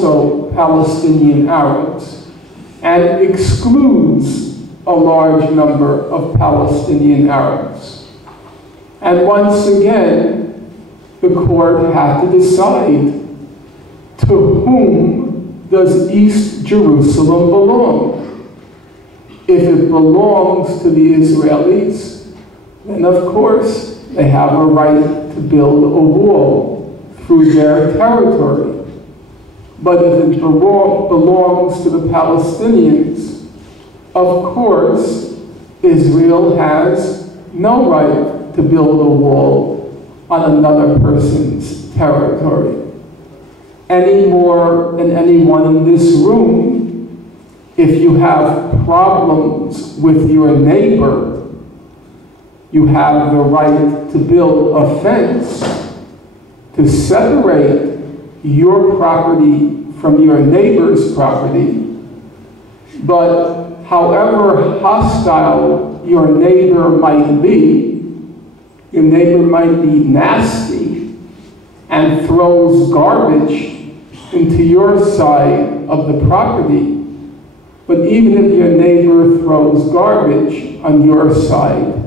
also Palestinian Arabs, and excludes a large number of Palestinian Arabs. And once again, the court had to decide, to whom does East Jerusalem belong? If it belongs to the Israelis, then of course they have a right to build a wall through their territory. But if it belongs to the Palestinians, of course, Israel has no right to build a wall on another person's territory. Any more than anyone in this room, if you have problems with your neighbor, you have the right to build a fence to separate your property from your neighbor's property. But however hostile your neighbor might be, your neighbor might be nasty and throws garbage into your side of the property. But even if your neighbor throws garbage on your side,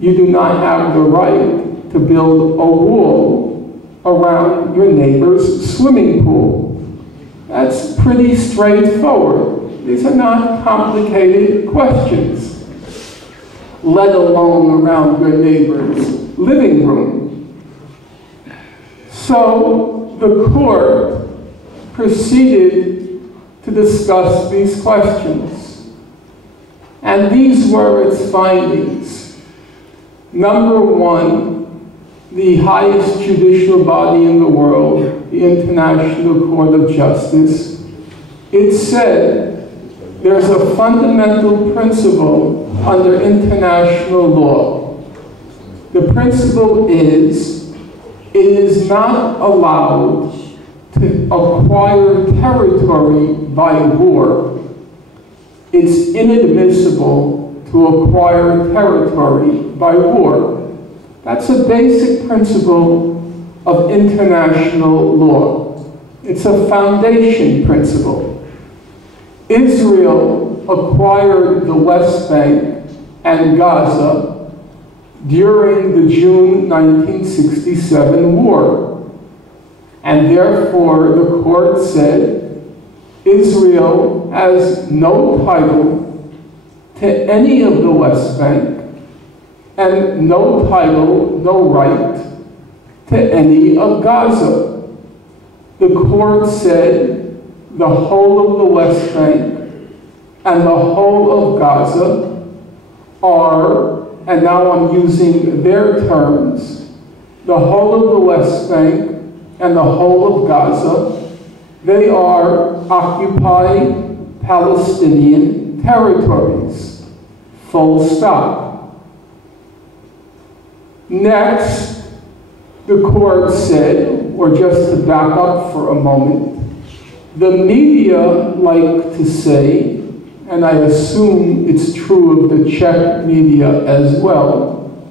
you do not have the right to build a wall around your neighbor's swimming pool. That's pretty straightforward. These are not complicated questions, let alone around your neighbor's living room. So the court proceeded to discuss these questions. And these were its findings. Number one, the highest judicial body in the world, the International Court of Justice, it said there's a fundamental principle under international law. The principle is, it is not allowed to acquire territory by war. It's inadmissible to acquire territory by war. That's a basic principle of international law. It's a foundation principle. Israel acquired the West Bank and Gaza during the June 1967 war. And therefore, the court said, Israel has no title to any of the West Bank, and no title, no right to any of Gaza. The court said the whole of the West Bank and the whole of Gaza are, and now I'm using their terms, the whole of the West Bank and the whole of Gaza, they are occupied Palestinian territories. Full stop. Next, the court said, or just to back up for a moment, the media like to say, and I assume it's true of the Czech media as well,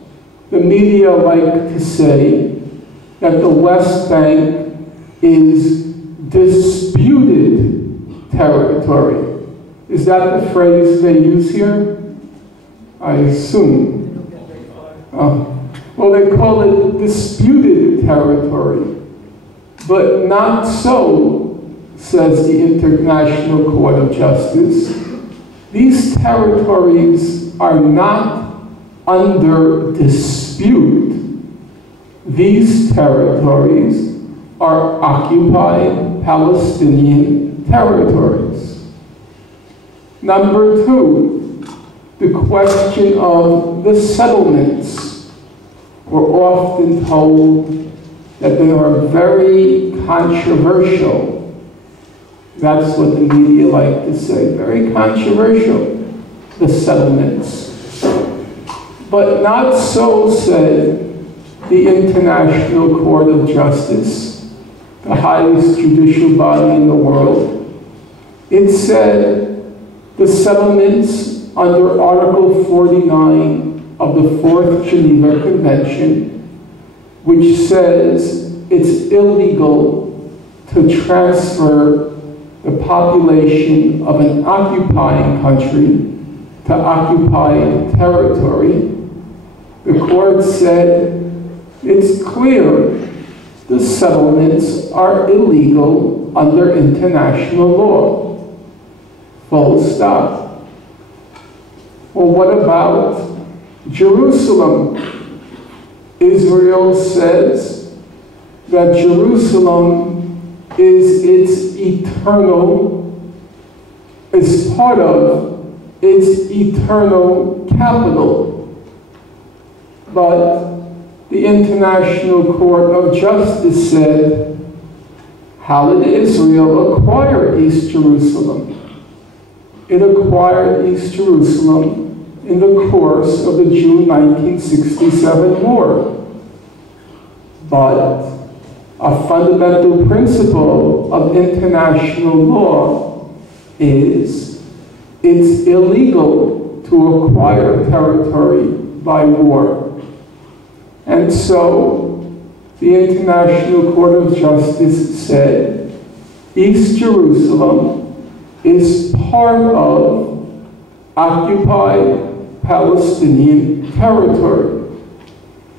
the media like to say that the West Bank is disputed territory. Is that the phrase they use here? I assume. Well, they call it disputed territory, but not so, says the International Court of Justice. These territories are not under dispute. These territories are occupied Palestinian territories. Number two, the question of the settlements. We're often told that they are very controversial. That's what the media like to say, very controversial, the settlements. But not so, said the International Court of Justice, the highest judicial body in the world. It said the settlements under Article 49 of the Fourth Geneva Convention, which says it's illegal to transfer the population of an occupying country to occupied territory, the court said it's clear the settlements are illegal under international law. Full stop. Well, what about Jerusalem? Israel says that Jerusalem is its eternal, is part of its eternal capital. But the International Court of Justice said, how did Israel acquire East Jerusalem? It acquired East Jerusalem in the course of the June 1967 war. But a fundamental principle of international law is it's illegal to acquire territory by war. And so the International Court of Justice said East Jerusalem is part of occupied Palestinian territory.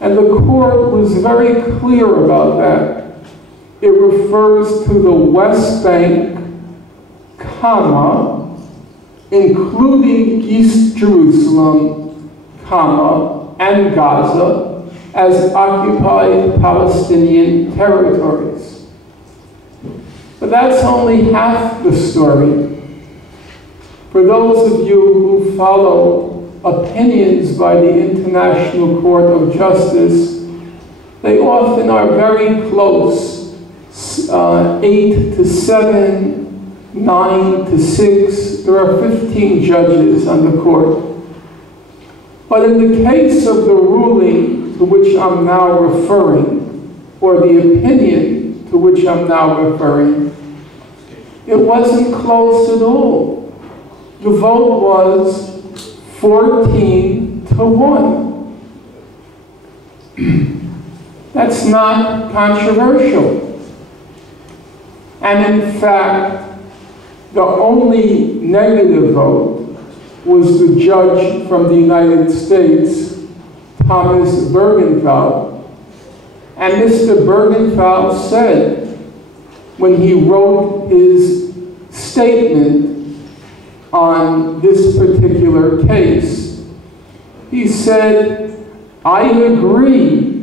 And the court was very clear about that. It refers to the West Bank, comma, including East Jerusalem, comma, and Gaza, as occupied Palestinian territories. But that's only half the story. For those of you who follow opinions by the International Court of Justice, they often are very close, 8 to 7, 9 to 6. There are 15 judges on the court. But in the case of the ruling to which I'm now referring, or the opinion to which I'm now referring, it wasn't close at all. The vote was 14 to 1. That's not controversial. And in fact, the only negative vote was the judge from the United States, Thomas Bergenthal. And Mr. Bergenthal said, when he wrote his statement on this particular case, he said, I agree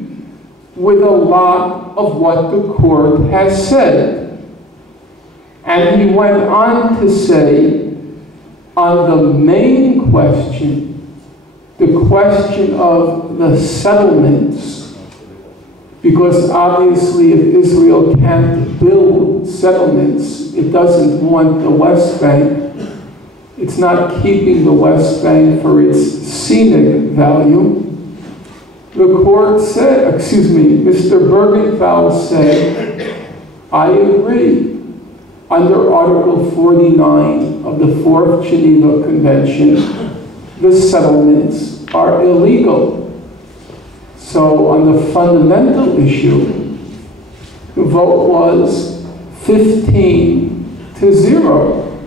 with a lot of what the court has said. And he went on to say, on the main question, the question of the settlements, because obviously if Israel can't build settlements, it doesn't want the West Bank. It's not keeping the West Bank for its scenic value. The court said, Mr. Bergenthal said, I agree. Under Article 49 of the 4th Geneva Convention, the settlements are illegal. So on the fundamental issue, the vote was 15 to 0.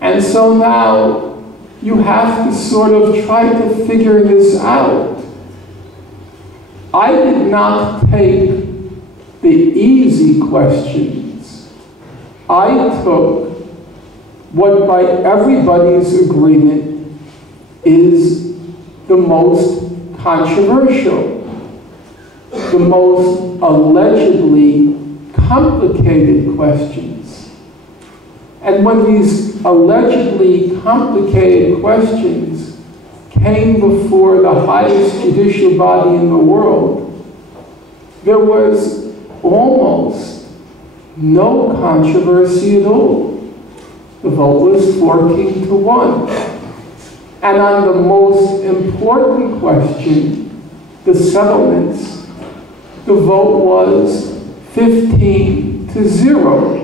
And so now you have to sort of try to figure this out. I did not take the easy questions. I took what by everybody's agreement is the most controversial, the most allegedly complicated questions. And when these allegedly complicated questions came before the highest judicial body in the world, there was almost no controversy at all. The vote was 14 to 1. And on the most important question, the settlements, the vote was 15 to 0,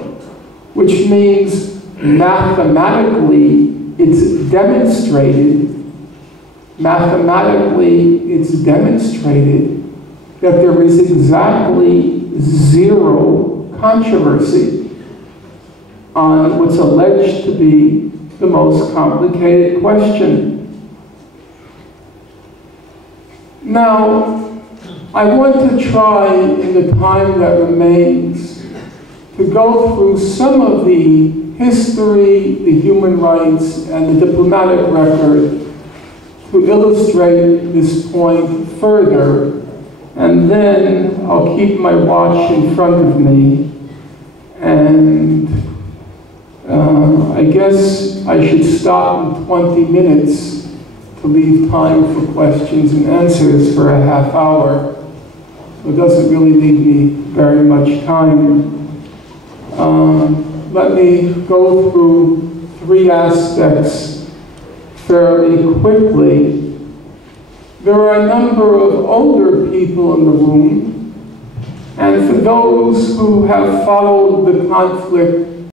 which means mathematically it's demonstrated that there is exactly zero controversy on what's alleged to be the most complicated question. Now, I want to try, in the time that remains, to go through some of the history, the human rights, and the diplomatic record to illustrate this point further, and then I'll keep my watch in front of me, and I guess I should stop in 20 minutes to leave time for questions and answers for a half hour. So it doesn't really leave me very much time. Let me go through three aspects fairly quickly. There are a number of older people in the room, and for those who have followed the conflict